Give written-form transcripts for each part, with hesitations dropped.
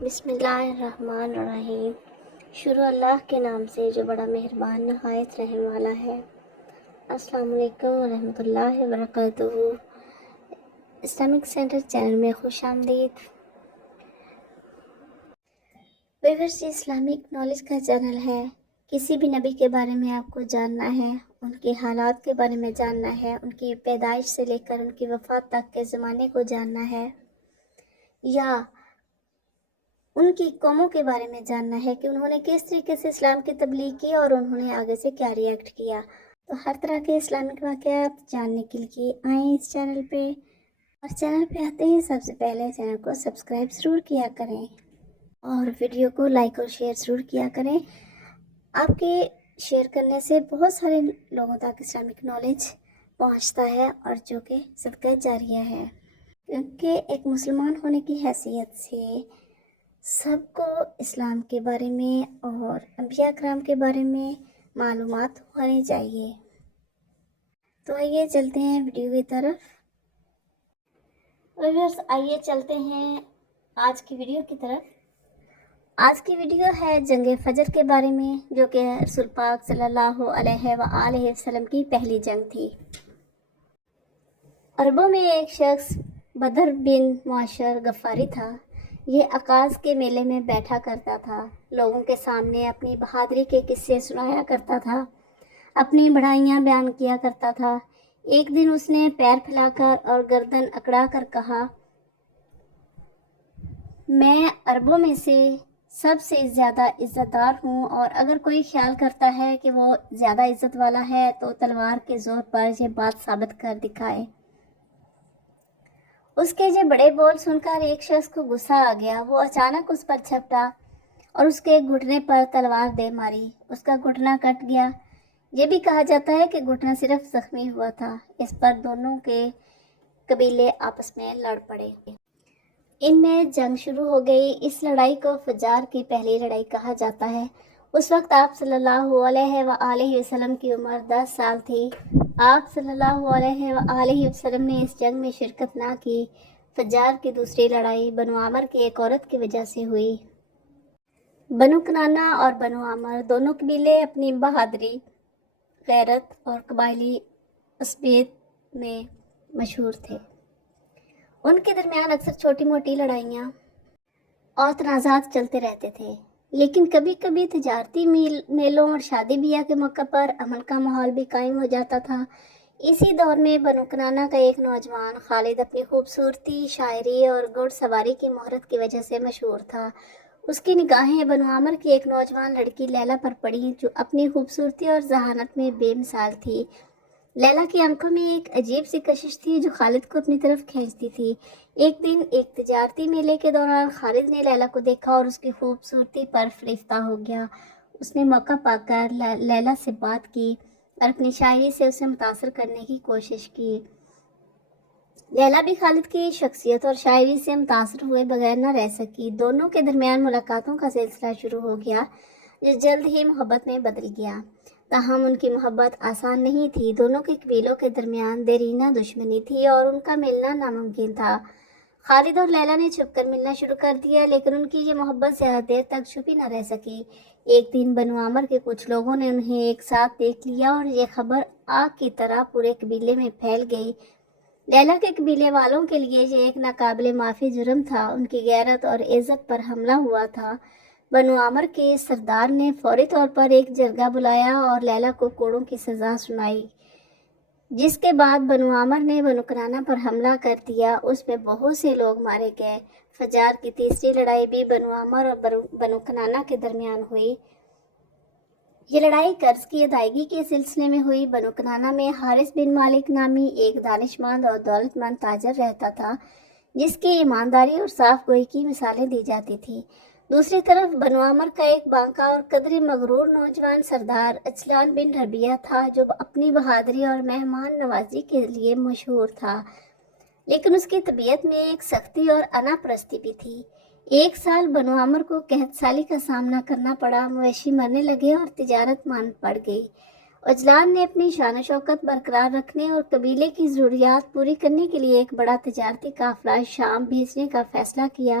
بسم اللہ الرحمن الرحیم۔ شروع اللہ کے نام سے جو بڑا مہربان نہایت رحم والا ہے۔ السلام علیکم ورحمۃ اللہ وبرکاتہ۔ اسلامک سینٹر چینل میں خوش آمدید۔ ویورز، اسلامک نالج کا چینل ہے۔ کسی بھی نبی کے بارے میں آپ کو جاننا ہے، ان کے حالات کے بارے میں جاننا ہے، ان کی پیدائش سے لے کر ان کی وفات تک کے زمانے کو جاننا ہے، یا ان کی قوموں کے بارے میں جاننا ہے کہ انہوں نے کس طریقے سے اسلام کی تبلیغ کی اور انہوں نے آگے سے کیا ریئیکٹ کیا، تو ہر طرح کے اسلامک واقعات جاننے کے لیے آئیں اس چینل پہ، اور چینل پہ آتے ہی سب سے پہلے چینل کو سبسکرائب ضرور کیا کریں اور ویڈیو کو لائک اور شیئر ضرور کیا کریں۔ آپ کے شیئر کرنے سے بہت سارے لوگوں تک اسلامک نالج پہنچتا ہے، اور جو کہ صدقہ جاریہ ہے، کیونکہ ایک مسلمان ہونے کی حیثیت سے سب کو اسلام کے بارے میں اور انبیاء کرام کے بارے میں معلومات ہونی چاہیے۔ تو آئیے چلتے ہیں ویڈیو کی طرف۔ ویورز، آئیے چلتے ہیں آج کی ویڈیو کی طرف۔ آج کی ویڈیو ہے جنگ فجر کے بارے میں، جو کہ رسول پاک صلی اللہ علیہ وآلہ وسلم کی پہلی جنگ تھی۔ عربوں میں ایک شخص بدر بن معاشر غفاری تھا۔ یہ عکاظ کے میلے میں بیٹھا کرتا تھا، لوگوں کے سامنے اپنی بہادری کے قصے سنایا کرتا تھا، اپنی بڑائیاں بیان کیا کرتا تھا۔ ایک دن اس نے پیر پھیلا کر اور گردن اکڑا کر کہا، میں عربوں میں سے سب سے زیادہ عزت دار ہوں، اور اگر کوئی خیال کرتا ہے کہ وہ زیادہ عزت والا ہے تو تلوار کے زور پر یہ بات ثابت کر دکھائے۔ اس کے یہ بڑے بول سن کر ایک شخص کو غصہ آ گیا۔ وہ اچانک اس پر جھپٹا اور اس کے گھٹنے پر تلوار دے ماری۔ اس کا گھٹنا کٹ گیا۔ یہ بھی کہا جاتا ہے کہ گھٹنا صرف زخمی ہوا تھا۔ اس پر دونوں کے قبیلے آپس میں لڑ پڑے۔ ان میں جنگ شروع ہو گئی۔ اس لڑائی کو فجار کی پہلی لڑائی کہا جاتا ہے۔ اس وقت آپ صلی اللہ علیہ وآلہ وسلم کی عمر 10 سال تھی۔ آپ صلی اللہ علیہ وآلہ وسلم نے اس جنگ میں شرکت نہ کی۔ فجار کی دوسری لڑائی بنو عامر کی ایک عورت کی وجہ سے ہوئی۔ بنو کنانہ اور بنو عامر دونوں قبیلے اپنی بہادری، غیرت اور قبائلی عصبیت میں مشہور تھے۔ ان کے درمیان اکثر چھوٹی موٹی لڑائیاں اور تنازعات چلتے رہتے تھے، لیکن کبھی کبھی تجارتی میلوں اور شادی بیاہ کے موقع پر امن کا ماحول بھی قائم ہو جاتا تھا۔ اسی دور میں بنو کنانہ کا ایک نوجوان خالد اپنی خوبصورتی، شاعری اور گھڑ سواری کی مہارت کی وجہ سے مشہور تھا۔ اس کی نگاہیں بنو عامر کی ایک نوجوان لڑکی لیلا پر پڑیں، جو اپنی خوبصورتی اور ذہانت میں بے مثال تھی۔ لیلا کی آنکھوں میں ایک عجیب سی کشش تھی جو خالد کو اپنی طرف کھینچتی تھی۔ ایک دن ایک تجارتی میلے کے دوران خالد نے لیلا کو دیکھا اور اس کی خوبصورتی پر فریفتہ ہو گیا۔ اس نے موقع پا کر لیلا سے بات کی اور اپنی شاعری سے اسے متاثر کرنے کی کوشش کی۔ لیلا بھی خالد کی شخصیت اور شاعری سے متاثر ہوئے بغیر نہ رہ سکی۔ دونوں کے درمیان ملاقاتوں کا سلسلہ شروع ہو گیا، جو جلد ہی محبت میں بدل گیا۔ تاہم ان کی محبت آسان نہیں تھی۔ دونوں کے قبیلوں کے درمیان دیرینہ دشمنی تھی اور ان کا ملنا ناممکن تھا۔ خالد اور لیلا نے چھپ کر ملنا شروع کر دیا، لیکن ان کی یہ محبت زیادہ دیر تک چھپی نہ رہ سکی۔ ایک دن بنو عامر کے کچھ لوگوں نے انہیں ایک ساتھ دیکھ لیا اور یہ خبر آگ کی طرح پورے قبیلے میں پھیل گئی۔ لیلا کے قبیلے والوں کے لیے یہ ایک ناقابل معافی جرم تھا۔ ان کی غیرت اور عزت پر حملہ ہوا تھا۔ بنو عامر کے سردار نے فوری طور پر ایک جرگہ بلایا اور لیلا کو کوڑوں کی سزا سنائی، جس کے بعد بنو عامر نے بنو کنانہ پر حملہ کر دیا۔ اس میں بہت سے لوگ مارے گئے۔ فجار کی تیسری لڑائی بھی بنو عامر اور بنو کنانہ کے درمیان ہوئی۔ یہ لڑائی قرض کی ادائیگی کے سلسلے میں ہوئی۔ بنو کنانہ میں حارث بن مالک نامی ایک دانش مند اور دولت مند تاجر رہتا تھا، جس کی ایمانداری اور صاف گوئی کی مثالیں دی جاتی تھیں۔ دوسری طرف بنو عامر کا ایک بانکا اور قدرے مغرور نوجوان سردار اجلان بن ربیعہ تھا، جو اپنی بہادری اور مہمان نوازی کے لیے مشہور تھا، لیکن اس کی طبیعت میں ایک سختی اور انا پرستی بھی تھی۔ ایک سال بنو عامر کو قحط سالی کا سامنا کرنا پڑا، مویشی مرنے لگے اور تجارت ماند پڑ گئی۔ اجلان نے اپنی شان و شوکت برقرار رکھنے اور قبیلے کی ضروریات پوری کرنے کے لیے ایک بڑا تجارتی قافلہ شام بھیجنے کا فیصلہ کیا،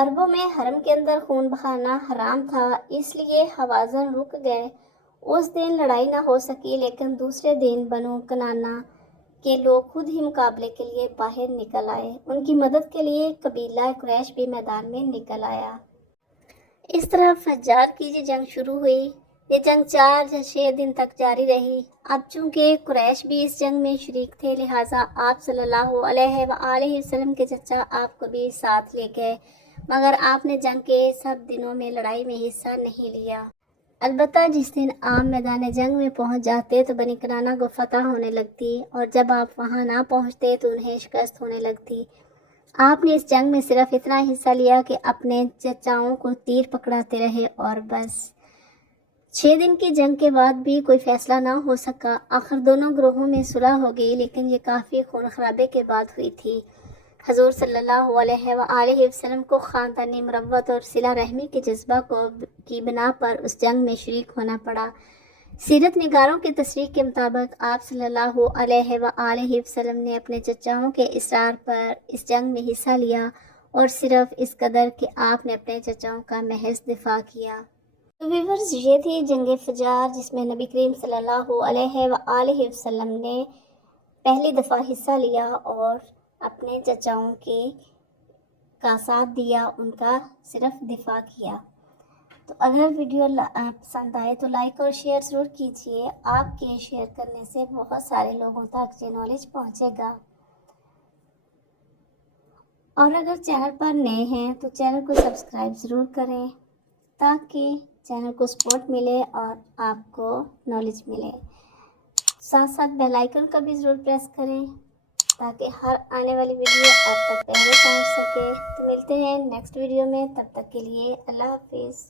عربوں میں حرم کے اندر خون بہانا حرام تھا، اس لیے حوازن رک گئے۔ اس دن لڑائی نہ ہو سکی، لیکن دوسرے دن بنو کنانا کے لوگ خود ہی مقابلے کے لیے باہر نکل آئے۔ ان کی مدد کے لیے قبیلہ قریش بھی میدان میں نکل آیا۔ اس طرح فجار کی یہ جنگ شروع ہوئی۔ یہ جنگ 4 یا 6 دن تک جاری رہی۔ اب چونکہ قریش بھی اس جنگ میں شریک تھے، لہٰذا آپ صلی اللہ علیہ وآلہ وسلم کے چچا آپ کو بھی ساتھ لے گئے، مگر آپ نے جنگ کے سب دنوں میں لڑائی میں حصہ نہیں لیا۔ البتہ جس دن آپ میدان جنگ میں پہنچ جاتے تو بنی کنانہ کو فتح ہونے لگتی، اور جب آپ وہاں نہ پہنچتے تو انہیں شکست ہونے لگتی۔ آپ نے اس جنگ میں صرف اتنا حصہ لیا کہ اپنے چچاؤں کو تیر پکڑاتے رہے اور بس۔ 6 دن کی جنگ کے بعد بھی کوئی فیصلہ نہ ہو سکا۔ آخر دونوں گروہوں میں صلح ہو گئی، لیکن یہ کافی خون خرابے کے بعد ہوئی تھی۔ حضور صلی اللہ علیہ وآلہ وسلم کو خاندانی مروت اور صلہ رحمی کے جذبہ کی بنا پر اس جنگ میں شریک ہونا پڑا۔ سیرت نگاروں کی تصریح کے مطابق آپ صلی اللہ علیہ وآلہ وسلم نے اپنے چچاؤں کے اصرار پر اس جنگ میں حصہ لیا، اور صرف اس قدر کہ آپ نے اپنے چچاؤں کا محض دفاع کیا۔ ویورز، یہ تھی جنگ فجار، جس میں نبی کریم صلی اللہ علیہ وآلہ وسلم نے پہلی دفعہ حصہ لیا اور اپنے چچاؤں کا ساتھ دیا، ان کا صرف دفاع کیا۔ تو اگر ویڈیو پسند آئے تو لائک اور شیئر ضرور کیجیے۔ آپ کے شیئر کرنے سے بہت سارے لوگوں تک یہ نالج پہنچے گا۔ اور اگر چینل پر نئے ہیں تو چینل کو سبسکرائب ضرور کریں، تاکہ چینل کو سپورٹ ملے اور آپ کو نالج ملے۔ ساتھ ساتھ بیل آئیکن کا بھی ضرور پریس کریں، تاکہ ہر آنے والی ویڈیو آپ تک پہلے پہنچ سکے۔ تو ملتے ہیں نیکسٹ ویڈیو میں، تب تک کے لیے اللہ حافظ۔